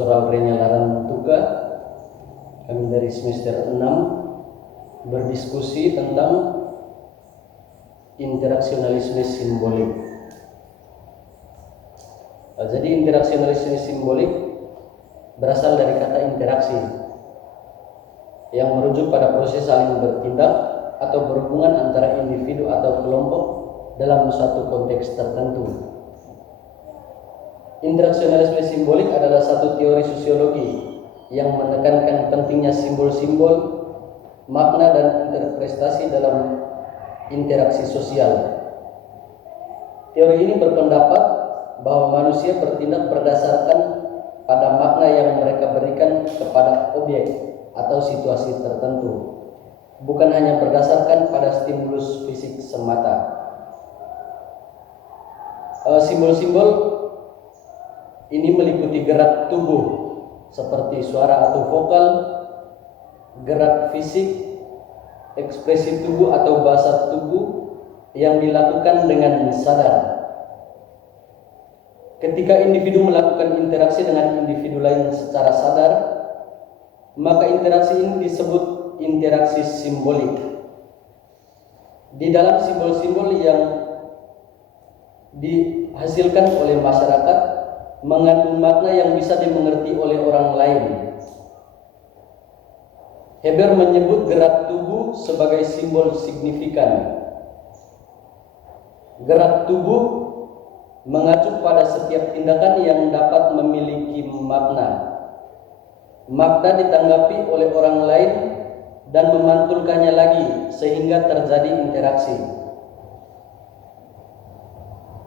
Pastoral Renya Larantuka. Kami dari semester 6 berdiskusi tentang interaksionalisme simbolik. Jadi interaksionalisme simbolik berasal dari kata interaksi yang merujuk pada proses saling bertindak atau berhubungan antara individu atau kelompok dalam suatu konteks tertentu. Interaksionalisme simbolik adalah satu teori sosiologi yang menekankan pentingnya simbol-simbol, makna dan interpretasi dalam interaksi sosial. Teori ini berpendapat bahwa manusia bertindak berdasarkan pada makna yang mereka berikan kepada objek atau situasi tertentu, bukan hanya berdasarkan pada stimulus fisik semata. Simbol-simbol ini meliputi gerak tubuh seperti suara atau vokal, gerak fisik, ekspresi tubuh atau bahasa tubuh yang dilakukan dengan sadar. Ketika individu melakukan interaksi dengan individu lain secara sadar, maka interaksi ini disebut interaksi simbolik. Di dalam simbol-simbol yang dihasilkan oleh masyarakat mengandung makna yang bisa dimengerti oleh orang lain. Heber menyebut gerak tubuh sebagai simbol signifikan. Gerak tubuh mengacu pada setiap tindakan yang dapat memiliki makna. Makna ditanggapi oleh orang lain dan memantulkannya lagi sehingga terjadi interaksi.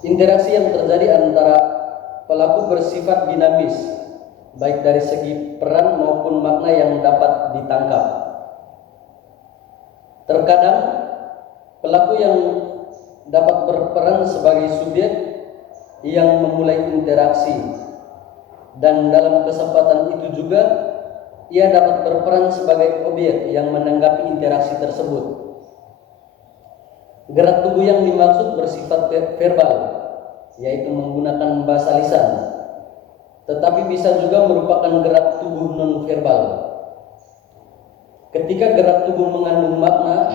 Interaksi yang terjadi antara pelaku bersifat dinamis, baik dari segi peran maupun makna yang dapat ditangkap. Terkadang pelaku yang dapat berperan sebagai subjek yang memulai interaksi, dan dalam kesempatan itu juga ia dapat berperan sebagai objek yang menanggapi interaksi tersebut. Gerak tubuh yang dimaksud bersifat verbal, yaitu menggunakan bahasa lisan, tetapi bisa juga merupakan gerak tubuh non-verbal. Ketika gerak tubuh mengandung makna,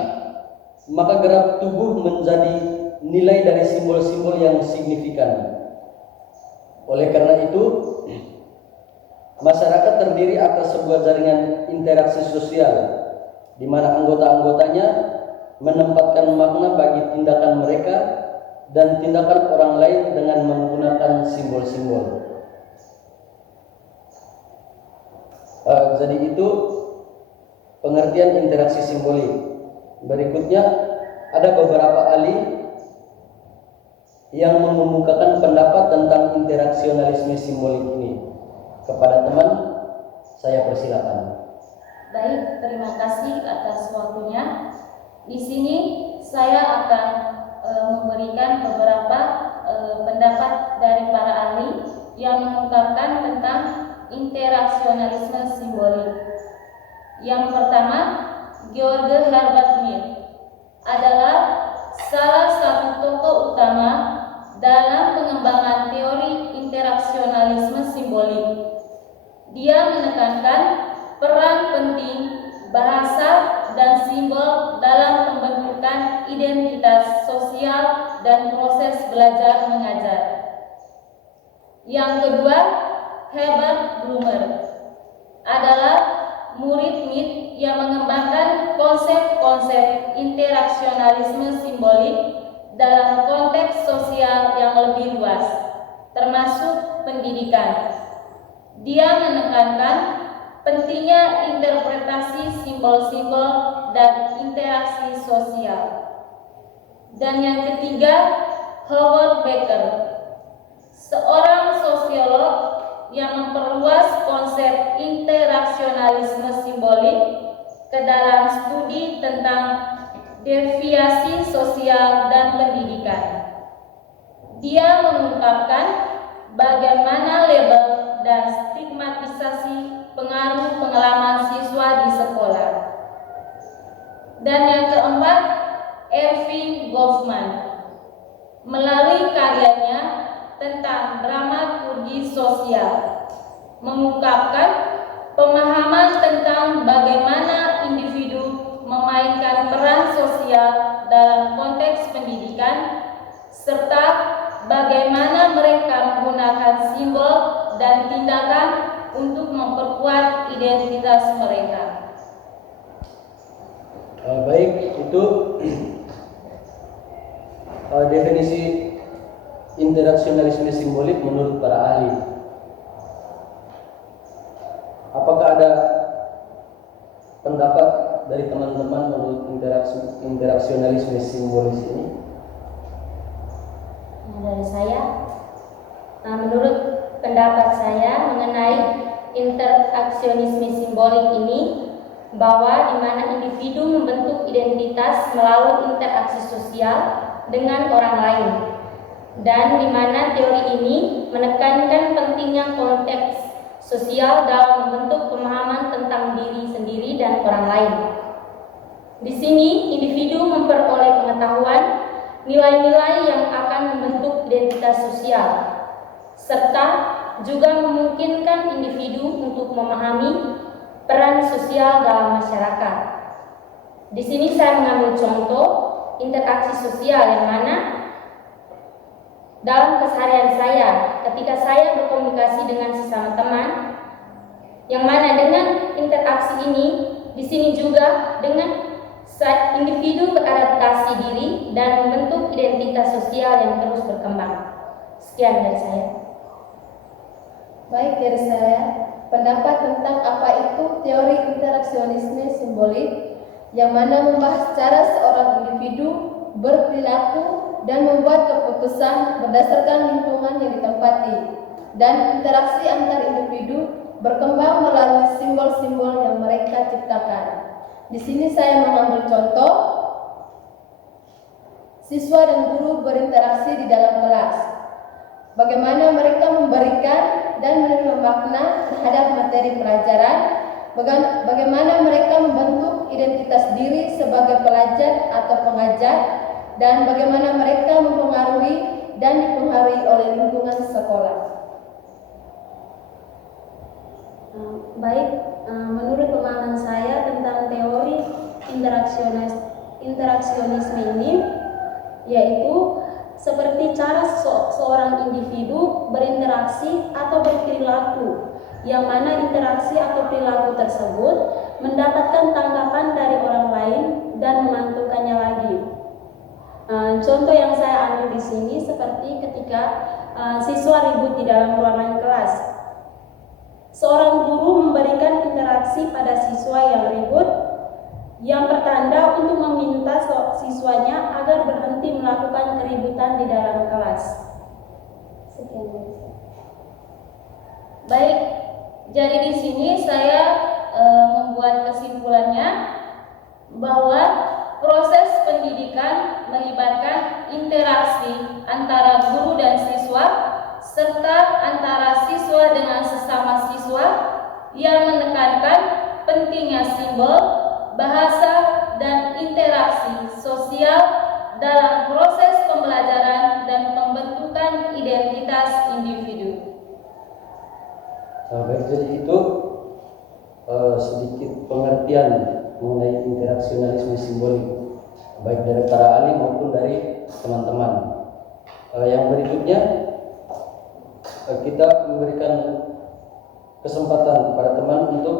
maka gerak tubuh menjadi nilai dari simbol-simbol yang signifikan. Oleh karena itu, masyarakat terdiri atas sebuah jaringan interaksi sosial, di mana anggota-anggotanya menempatkan makna bagi tindakan mereka dan tindakan orang lain dengan menggunakan simbol-simbol. Jadi itu pengertian interaksi simbolik. Berikutnya ada beberapa ahli yang mengemukakan pendapat tentang interaksionalisme simbolik ini. Kepada teman, saya persilakan. Baik, terima kasih atas waktunya. Di sini saya akan memberikan beberapa pendapat dari para ahli yang mengungkapkan tentang interaksionalisme simbolik. Yang pertama, George Herbert Mead adalah salah satu tokoh utama dalam pengembangan teori interaksionalisme simbolik. Dia menekankan peran penting bahasa dan simbol dalam pembentukan identitas sosial dan proses belajar mengajar. Yang kedua, Herbert Blumer adalah murid Mead yang mengembangkan konsep-konsep interaksionalisme simbolik dalam konteks sosial yang lebih luas, termasuk pendidikan. Dia menekankan pentingnya interpretasi simbol-simbol dan interaksi sosial. Dan yang ketiga, Howard Becker, seorang sosiolog yang memperluas konsep interaksionalisme simbolik ke dalam studi tentang deviasi sosial dan pendidikan. Dia mengungkapkan bagaimana label dan stigmatisasi pengaruh pengalaman siswa di sekolah. Dan yang keempat, Erving Goffman melalui karyanya tentang dramaturgi sosial mengungkapkan pemahaman tentang bagaimana individu memainkan peran sosial dalam konteks pendidikan, serta bagaimana mereka menggunakan simbol dan tindakan untuk memperkuat identitas mereka. Baik, itu definisi interaksionalisme simbolik menurut para ahli. Apakah ada pendapat dari teman-teman menurut interaksionalisme simbolis ini? Dari saya, menurut pendapat saya mengenai interaksionisme simbolik ini, bahwa di mana individu membentuk identitas melalui interaksi sosial dengan orang lain, dan di mana teori ini menekankan pentingnya konteks sosial dalam membentuk pemahaman tentang diri sendiri dan orang lain. Di sini individu memperoleh pengetahuan, nilai-nilai yang akan membentuk identitas sosial, serta juga memungkinkan individu untuk memahami peran sosial dalam masyarakat. Di sini saya mengambil contoh interaksi sosial yang mana dalam keseharian saya, ketika saya berkomunikasi dengan sesama teman, yang mana dengan interaksi ini, di sini juga dengan individu beradaptasi diri dan membentuk identitas sosial yang terus berkembang. Sekian dari saya. Baik, dari saya, pendapat tentang apa itu teori interaksionisme simbolik, yang mana membahas cara seorang individu berperilaku dan membuat keputusan berdasarkan lingkungan yang ditempati, dan interaksi antar individu berkembang melalui simbol-simbol yang mereka ciptakan. Di sini saya mengambil contoh siswa dan guru berinteraksi di dalam kelas. Bagaimana mereka memberikan dan menerima makna terhadap materi pelajaran, bagaimana mereka membentuk identitas diri sebagai pelajar atau pengajar, dan bagaimana mereka mempengaruhi dan dipengaruhi oleh lingkungan sekolah. Baik, menurut pemahaman saya tentang teori interaksionisme ini, yaitu seperti cara seorang individu berinteraksi atau berperilaku, yang mana interaksi atau perilaku tersebut mendapatkan tanggapan dari orang lain dan memantulkannya lagi. Contoh yang saya ambil di sini seperti ketika siswa ribut di dalam ruangan kelas. Seorang guru memberikan interaksi pada siswa yang ribut, yang pertanda untuk meminta siswanya agar berhenti melakukan keributan di dalam kelas. Sekian dari saya. Baik, jadi di sini saya membuat kesimpulannya bahwa proses pendidikan melibatkan interaksi antara guru dan siswa, serta antara siswa dengan sesama siswa, yang menekankan pentingnya simbol, bahasa, dan interaksi sosial dalam proses pembelajaran dan pembentukan identitas individu. Baik, jadi itu sedikit pengertian mengenai interaksionalisme simbolik, baik dari para ahli maupun dari teman-teman. Yang berikutnya, kita memberikan kesempatan kepada teman untuk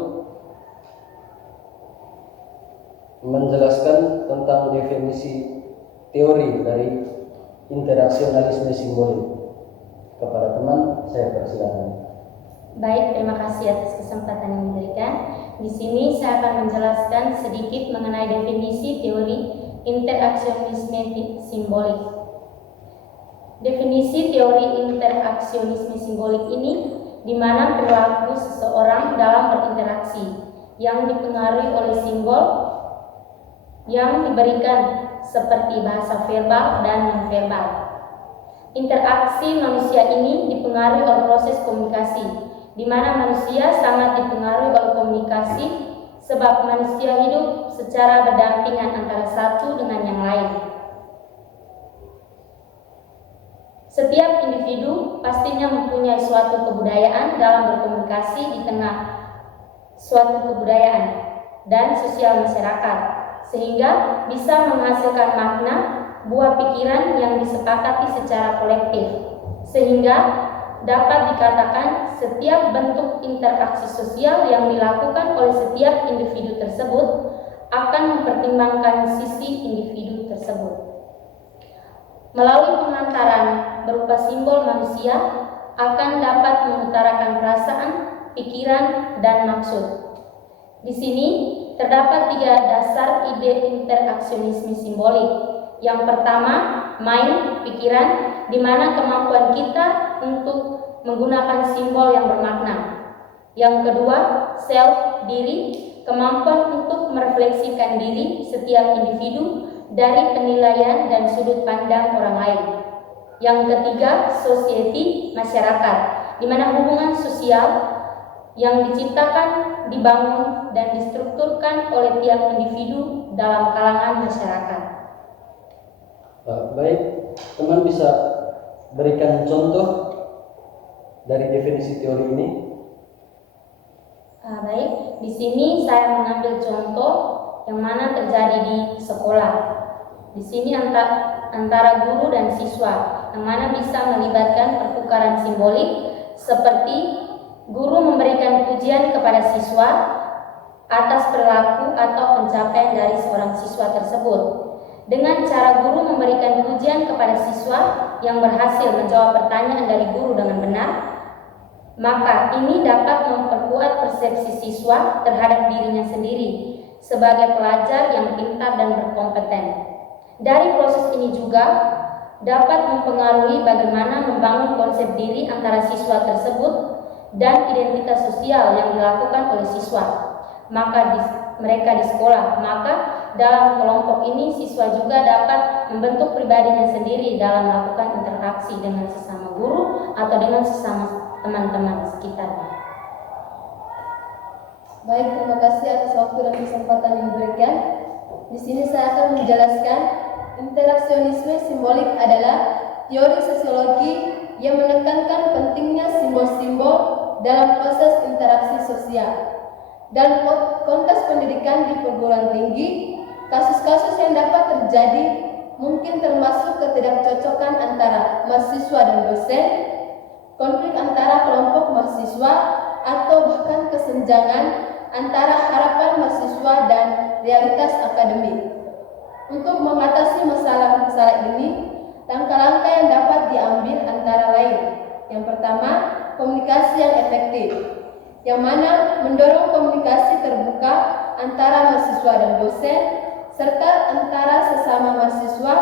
menjelaskan tentang definisi teori dari interaksionalisme simbolik. Kepada teman, saya persilakan. Baik, terima kasih atas kesempatan yang diberikan. Di sini saya akan menjelaskan sedikit mengenai definisi teori interaksionisme simbolik. Definisi teori interaksionisme simbolik ini di mana perilaku seseorang dalam berinteraksi yang dipengaruhi oleh simbol yang diberikan seperti bahasa verbal dan non-verbal. Interaksi manusia ini dipengaruhi oleh proses komunikasi, di mana manusia sangat dipengaruhi oleh komunikasi sebab manusia hidup secara berdampingan antara satu dengan yang lain. Setiap individu pastinya mempunyai suatu kebudayaan dalam berkomunikasi di tengah suatu kebudayaan dan sosial masyarakat, sehingga bisa menghasilkan makna buah pikiran yang disepakati secara kolektif, sehingga dapat dikatakan setiap bentuk interaksi sosial yang dilakukan oleh setiap individu tersebut akan mempertimbangkan sisi individu tersebut. Melalui pengantaran berupa simbol manusia akan dapat mengutarakan perasaan, pikiran, dan maksud. Di sini terdapat 3 dasar ide interaksionisme simbolik. Yang pertama, mind, pikiran, di mana kemampuan kita untuk menggunakan simbol yang bermakna. Yang kedua, self, diri, kemampuan untuk merefleksikan diri setiap individu dari penilaian dan sudut pandang orang lain. Yang ketiga, society, masyarakat, di mana hubungan sosial yang diciptakan, dibangun, dan distrukturkan oleh tiap individu dalam kalangan masyarakat. Baik, teman bisa berikan contoh dari definisi teori ini? Baik, di sini saya mengambil contoh yang mana terjadi di sekolah. Di sini antara guru dan siswa, yang mana bisa melibatkan pertukaran simbolik seperti guru memberikan pujian kepada siswa atas perilaku atau pencapaian dari seorang siswa tersebut. Dengan cara guru memberikan pujian kepada siswa yang berhasil menjawab pertanyaan dari guru dengan benar, maka ini dapat memperkuat persepsi siswa terhadap dirinya sendiri sebagai pelajar yang pintar dan berkompeten. Dari proses ini juga dapat mempengaruhi bagaimana membangun konsep diri antara siswa tersebut dan identitas sosial yang dilakukan oleh siswa. Mereka di sekolah, maka dalam kelompok ini siswa juga dapat membentuk pribadinya sendiri dalam melakukan interaksi dengan sesama guru atau dengan sesama teman-teman sekitarnya. Baik, terima kasih atas waktu dan kesempatan yang diberikan. Di sini saya akan menjelaskan interaksionisme simbolik adalah teori sosiologi yang menekankan pentingnya simbol-simbol dalam proses interaksi sosial. Dan konteks pendidikan di perguruan tinggi, kasus-kasus yang dapat terjadi mungkin termasuk ketidakcocokan antara mahasiswa dan dosen, konflik antara kelompok mahasiswa, atau bahkan kesenjangan antara harapan mahasiswa dan realitas akademik. Untuk mengatasi masalah-masalah ini, langkah-langkah yang dapat diambil antara lain. Yang pertama, komunikasi yang efektif, yang mana mendorong komunikasi terbuka antara mahasiswa dan dosen, serta antara sesama mahasiswa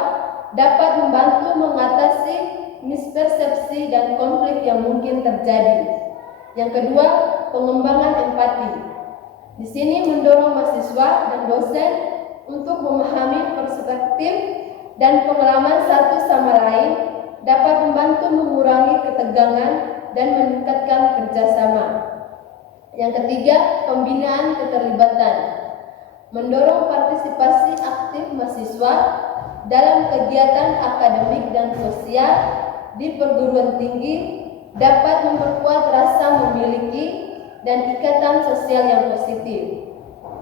dapat membantu mengatasi mispersepsi dan konflik yang mungkin terjadi. Yang kedua, pengembangan empati. Di sini mendorong mahasiswa dan dosen untuk memahami perspektif dan pengalaman satu sama lain dapat membantu mengurangi ketegangan dan meningkatkan kerjasama. Yang ketiga, pembinaan keterlibatan. Mendorong partisipasi aktif mahasiswa dalam kegiatan akademik dan sosial di perguruan tinggi dapat memperkuat rasa memiliki dan ikatan sosial yang positif.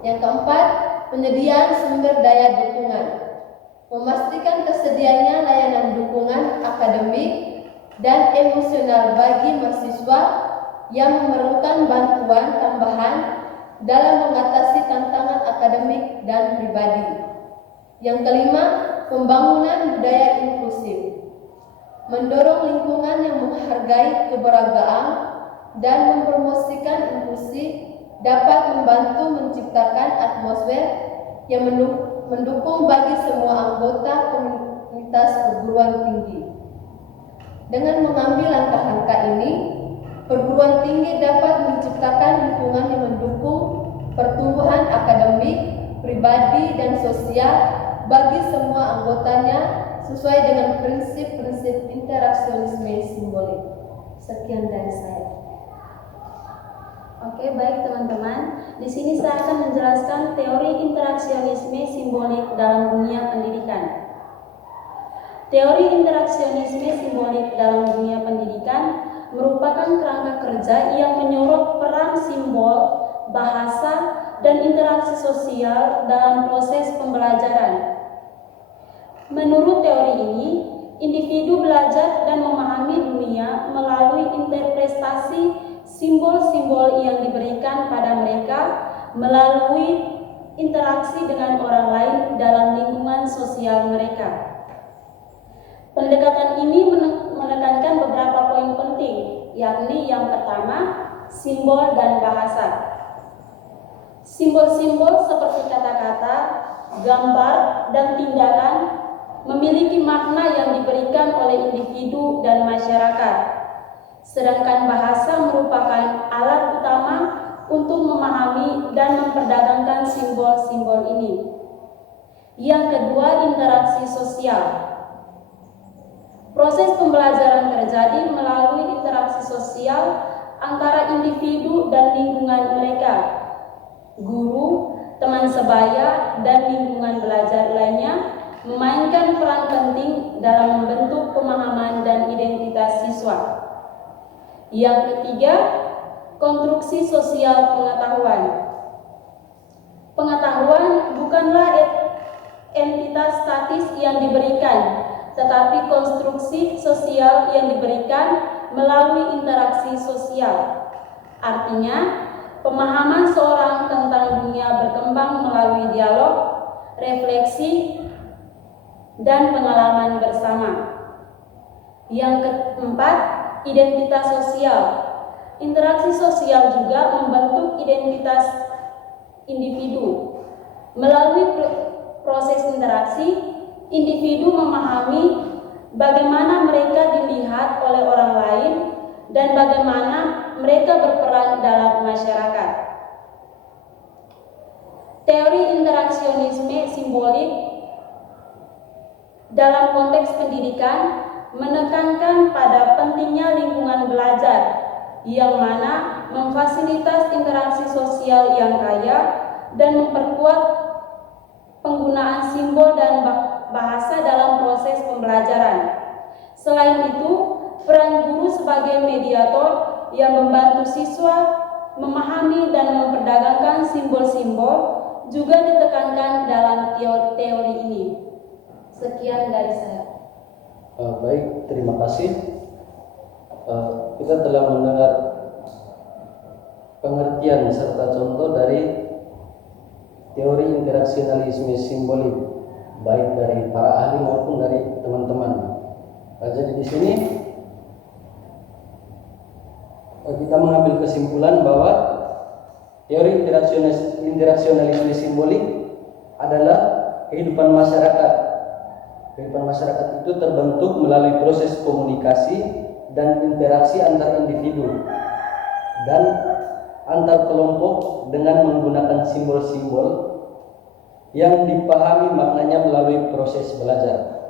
Yang keempat, penyediaan sumber daya dukungan. Memastikan tersedianya layanan dukungan akademik dan emosional bagi mahasiswa yang memerlukan bantuan tambahan dalam mengatasi tantangan akademik dan pribadi. Yang kelima, pembangunan budaya inklusif. Mendorong lingkungan yang menghargai keberagaman dan mempromosikan inklusi dapat membantu menciptakan atmosfer yang mendukung bagi semua anggota komunitas perguruan tinggi. Dengan mengambil langkah-langkah ini, perguruan tinggi dapat menciptakan lingkungan yang mendukung pertumbuhan akademik, pribadi, dan sosial bagi semua anggotanya sesuai dengan prinsip-prinsip interaksionisme simbolik. Sekian dari saya. Oke, baik teman-teman. Di sini saya akan menjelaskan teori interaksionisme simbolik dalam dunia pendidikan. Teori interaksionisme simbolik dalam dunia pendidikan merupakan kerangka kerja yang menyorot peran simbol, bahasa, dan interaksi sosial dalam proses pembelajaran. Menurut teori ini, individu belajar dan memahami dunia melalui interpretasi simbol-simbol yang diberikan pada mereka melalui interaksi dengan orang lain dalam lingkungan sosial mereka. Pendekatan ini menekankan beberapa poin penting, yakni yang pertama, simbol dan bahasa. Simbol-simbol seperti kata-kata, gambar, dan tindakan memiliki makna yang diberikan oleh individu dan masyarakat. Sedangkan bahasa merupakan alat utama untuk memahami dan memperdagangkan simbol-simbol ini. Yang kedua, interaksi sosial. Proses pembelajaran terjadi melalui interaksi sosial antara individu dan lingkungan mereka, guru, teman sebaya, dan lingkungan belajar lainnya memainkan peran penting dalam membentuk pemahaman dan identitas siswa. Yang ketiga, konstruksi sosial pengetahuan. Pengetahuan bukanlah entitas statis yang diberikan, tetapi konstruksi sosial yang diberikan melalui interaksi sosial. Artinya, pemahaman seorang tentang dunia berkembang melalui dialog, refleksi, dan pengalaman bersama. Yang keempat, identitas sosial. Interaksi sosial juga membentuk identitas individu. Melalui proses interaksi, individu memahami bagaimana mereka dilihat oleh orang lain dan bagaimana mereka berperan dalam masyarakat. Teori interaksionisme simbolik dalam konteks pendidikan menekankan pada pentingnya lingkungan belajar yang mana memfasilitas interaksi sosial yang kaya dan memperkuat penggunaan simbol dan bahasa dalam proses pembelajaran. Selain itu, peran guru sebagai mediator yang membantu siswa memahami dan memperdagangkan simbol-simbol juga ditekankan dalam teori ini. Sekian dari saya. Baik, terima kasih. Kita telah mendengar pengertian serta contoh dari teori interaksionalisme simbolik, baik dari para ahli maupun dari teman-teman. Jadi di sini kita mengambil kesimpulan bahwa teori interaksionalisme simbolik adalah kehidupan masyarakat. Kehidupan masyarakat itu terbentuk melalui proses komunikasi dan interaksi antar individu dan antar kelompok dengan menggunakan simbol-simbol yang dipahami maknanya melalui proses belajar.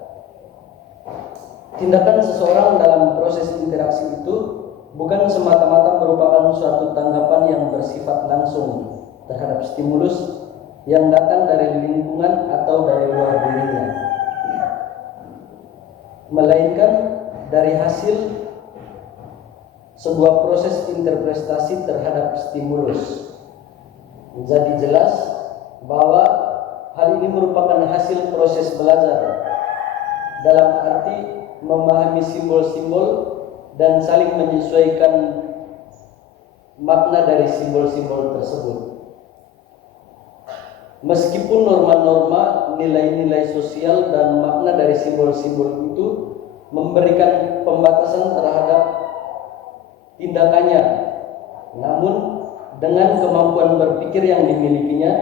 Tindakan seseorang dalam proses interaksi itu bukan semata-mata merupakan suatu tanggapan yang bersifat langsung terhadap stimulus yang datang dari lingkungan atau dari luar dirinya, melainkan dari hasil sebuah proses interpretasi terhadap stimulus. Jadi jelas bahwa hal ini merupakan hasil proses belajar dalam arti memahami simbol-simbol dan saling menyesuaikan makna dari simbol-simbol tersebut. Meskipun norma-norma, nilai-nilai sosial dan makna dari simbol-simbol itu memberikan pembatasan terhadap tindakannya, namun dengan kemampuan berpikir yang dimilikinya,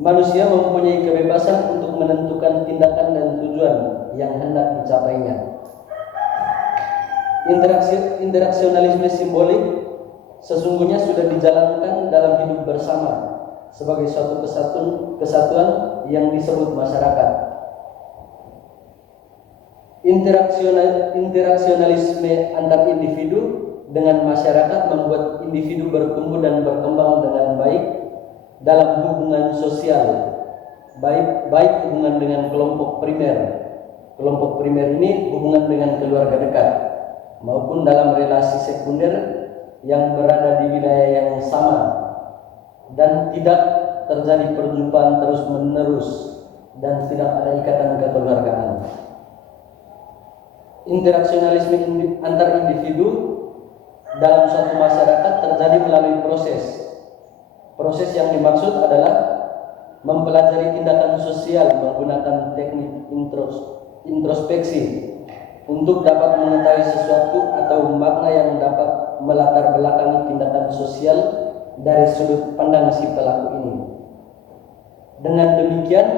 manusia mempunyai kebebasan untuk menentukan tindakan dan tujuan yang hendak dicapainya. Interaksionalisme simbolik sesungguhnya sudah dijalankan dalam hidup bersama sebagai suatu kesatuan yang disebut masyarakat. Interaksionalisme antar individu dengan masyarakat membuat individu bertumbuh dan berkembang dengan baik dalam hubungan sosial, baik hubungan dengan kelompok primer Kelompok primer ini hubungan dengan keluarga dekat maupun dalam relasi sekunder yang berada di wilayah yang sama dan tidak terjadi perjumpaan terus-menerus dan tidak ada ikatan kekeluargaan. Interaksionalisme antar individu dalam suatu masyarakat terjadi melalui proses. Proses yang dimaksud adalah mempelajari tindakan sosial menggunakan teknik introspeksi untuk dapat mengetahui sesuatu atau makna yang dapat melatar belakangi tindakan sosial dari sudut pandang si pelaku ini. Dengan demikian,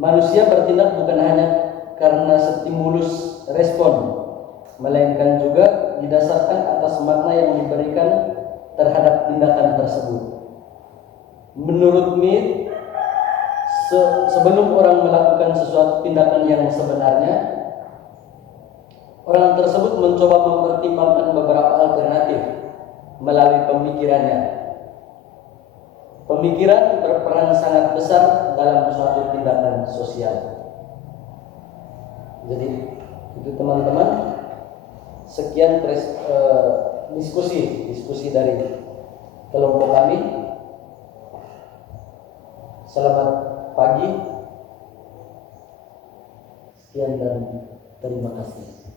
manusia bertindak bukan hanya karena stimulus respon, melainkan juga didasarkan atas makna yang diberikan terhadap tindakan tersebut. Menurut Mead, sebelum orang melakukan sesuatu tindakan yang sebenarnya, orang tersebut mencoba mempertimbangkan beberapa alternatif melalui pemikirannya. Pemikiran berperan sangat besar dalam suatu tindakan sosial. Jadi itu teman-teman, sekian diskusi dari kelompok kami. Selamat pagi. Sekian dan terima kasih.